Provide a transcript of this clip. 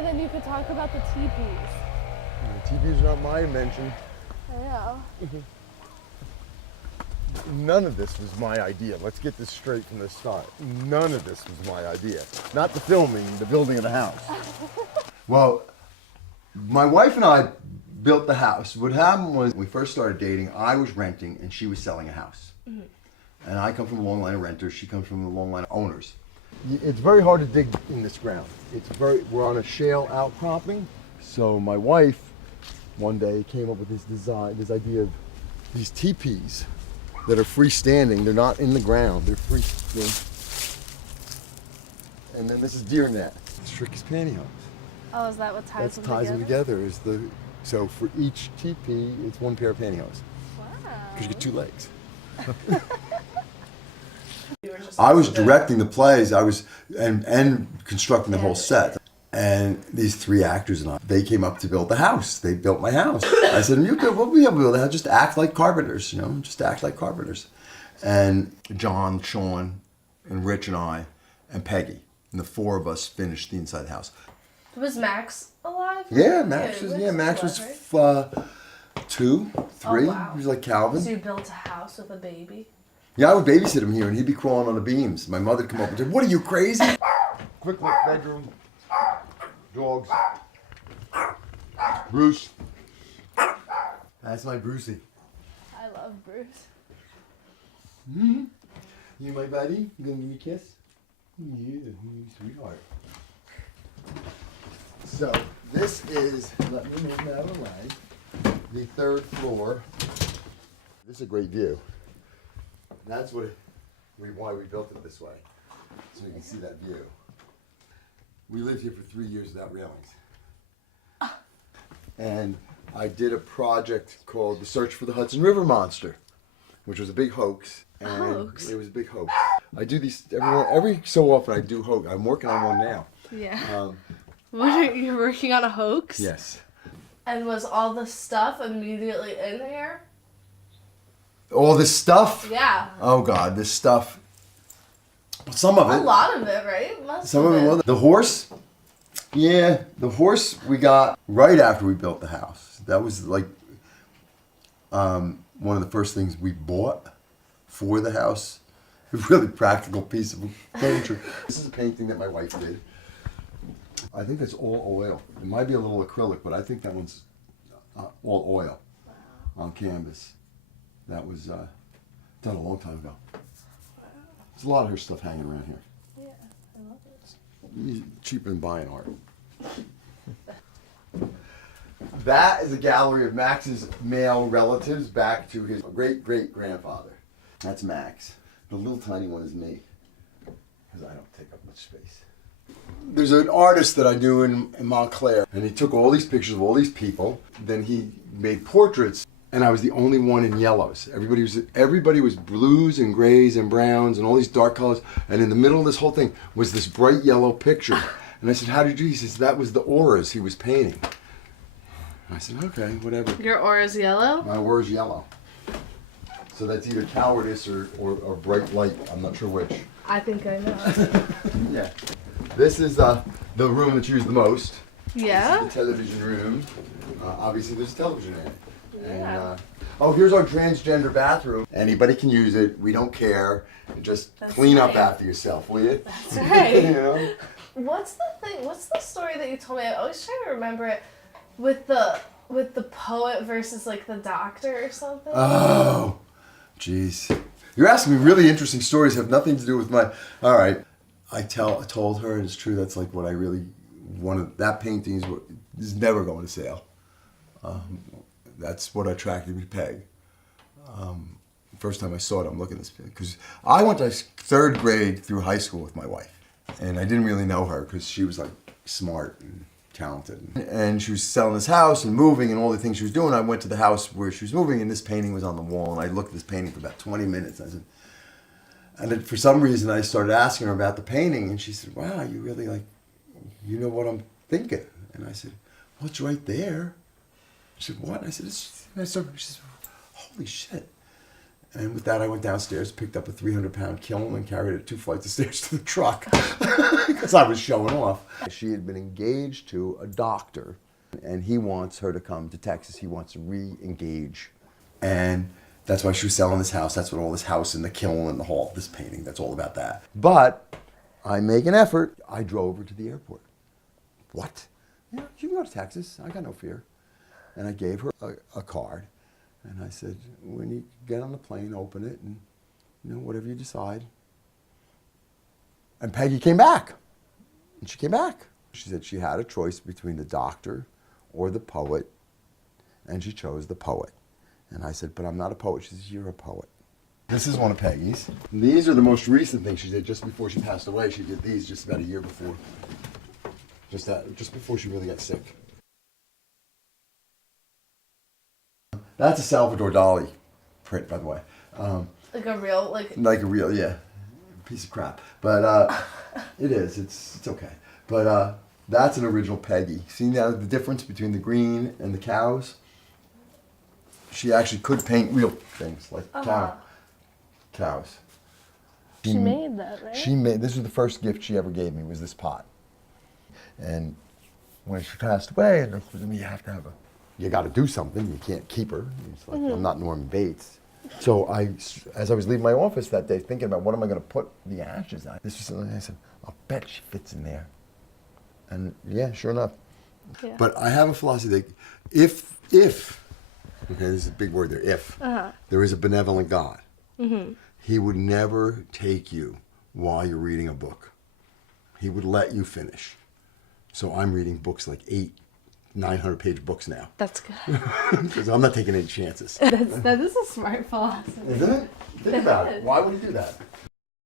And then you could talk about the teepees. TV's not my invention. I know. None of this was my idea. Let's get this straight from the start. None of this was my idea. Not the filming, the building of the house. Well, my wife and I built the house. What happened was when we first started dating, I was renting and she was selling a house. And I come from a long line of renters, she comes from a long line of owners. It's very hard to dig in this ground. We're on a shale outcropping. So my wife one day came up with this idea of these teepees that are freestanding. They're not in the ground, they're freestanding. And then this is deer net. It's Tricky's pantyhose. Oh, is that what ties them ties together? them together. So for each teepee, it's one pair of pantyhose. Wow. Because you get two legs. I was directing the plays. I was and constructing the whole set. And these three actors and I, they came up to build the house. They built my house. I said, we'll be able to build the house. Just act like carpenters, just act like carpenters. And John, Sean, and Rich and I, and Peggy, and the four of us finished the inside of the house. Was Max alive? Yeah, Max was 2, 3. Oh, wow. He was like Calvin. So you built a house with a baby? Yeah, I would babysit him here, and he'd be crawling on the beams. My mother'd come up and say, "What are you, crazy?" Quick look, bedroom, dogs, Bruce. That's my Brucey. I love Bruce. Mm-hmm. You my buddy? You gonna give me a kiss? Yeah, sweetheart. So, this is, let me move that out of the way, the 3rd floor. This is a great view. That's why we built it this way, so you can see that view. We lived here for 3 years without railings. And I did a project called The Search for the Hudson River Monster, which was a big hoax. And Hoax? It was a big hoax. I do these, every so often I do hoax. I'm working on one now. Yeah. You're working on a hoax? Yes. And was all the stuff immediately in here? All this stuff? Yeah. Oh God, this stuff. Some of it. A lot of it, right? Some of it was. The horse? Yeah, the horse we got right after we built the house. That was like one of the first things we bought for the house. A really practical piece of furniture. This is a painting that my wife did. I think that's all oil. It might be a little acrylic, but I think that one's all oil on canvas. That was done a long time ago. There's a lot of her stuff hanging around here. Yeah, I love it. Cheaper than buying art. That is a gallery of Max's male relatives back to his great-great-grandfather. That's Max. The little tiny one is me, because I don't take up much space. There's an artist that I knew in Montclair, and he took all these pictures of all these people. Then he made portraits, and I was the only one in yellows. Everybody was blues and grays and browns and all these dark colors. And in the middle of this whole thing was this bright yellow picture. And I said, "How did you do?" He says, "That was the auras he was painting." And I said, "Okay, whatever." Your aura's yellow? My aura's yellow. So that's either cowardice or bright light. I'm not sure which. I think I know. Yeah. This is the room that's used the most. Yeah? This is the television room. Obviously, there's a television in it. Yeah. And, here's our transgender bathroom. Anybody can use it. We don't care. Just That's clean up right. after yourself, will you? That's right. You know? What's the thing? What's the story that you told me? I always try to remember it with the poet versus like the doctor or something. Oh, jeez. You're asking me really interesting stories that have nothing to do with my. All right. I told her, and it's true. That's like what I really wanted. That painting is never going to sale. That's what attracted me to Peg. First time I saw it, I'm looking at this because I went to 3rd grade through high school with my wife, and I didn't really know her because she was like smart and talented, and she was selling this house and moving and all the things she was doing. I went to the house where she was moving, and this painting was on the wall, and I looked at this painting for about 20 minutes. I said, and then for some reason I started asking her about the painting, and she said, "Wow, you really you know what I'm thinking?" And I said, "Well, it's right there." She said, "What?" I said, "It's." And I started, she said, "Holy shit." And with that, I went downstairs, picked up a 300-pound kiln and carried it 2 flights of stairs to the truck because I was showing off. She had been engaged to a doctor, and he wants her to come to Texas. He wants to re-engage. And that's why she was selling this house. That's what all this house and the kiln and the hall, this painting, that's all about that. But I make an effort. I drove her to the airport. What? Yeah, you can go to Texas. I got no fear. And I gave her a card. And I said, when you get on the plane, open it and, whatever you decide. And Peggy came back. And she came back. She said she had a choice between the doctor or the poet, and she chose the poet. And I said, but I'm not a poet. She says, you're a poet. This is one of Peggy's. These are the most recent things she did just before she passed away. She did these just about a year before. Just before she really got sick. That's a Salvador Dali print, by the way. Like a real, like a real, yeah, piece of crap. But it is. It's okay. But that's an original Peggy. See now the difference between the green and the cows? She actually could paint real things like cows. She made that, right? This was the first gift she ever gave me, was this pot. And when she passed away, and you got to do something. You can't keep her. It's like, I'm not Norman Bates. So as I was leaving my office that day, thinking about what am I going to put the ashes on, this was something I said, I'll bet she fits in there. And yeah, sure enough. Yeah. But I have a philosophy that if, okay, there's a big word there, if there is a benevolent God, he would never take you while you're reading a book. He would let you finish. So I'm reading books like 900-page books now. That's good. Because I'm not taking any chances. That is a smart philosophy. Isn't it? Think about it. Why would he do that?